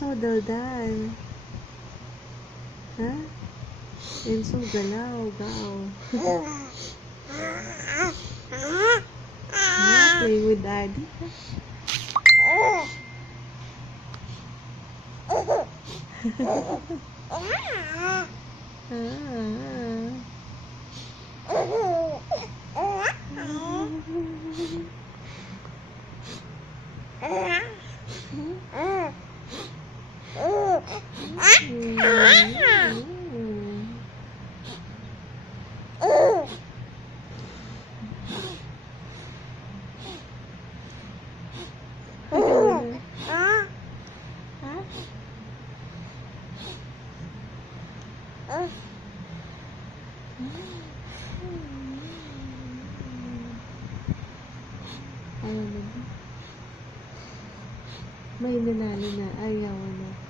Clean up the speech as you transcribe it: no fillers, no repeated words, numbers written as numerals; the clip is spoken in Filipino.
so daldal. Ha? Enzo, galaw, gaw. Play with daddy. May nanalo na, ayaw na.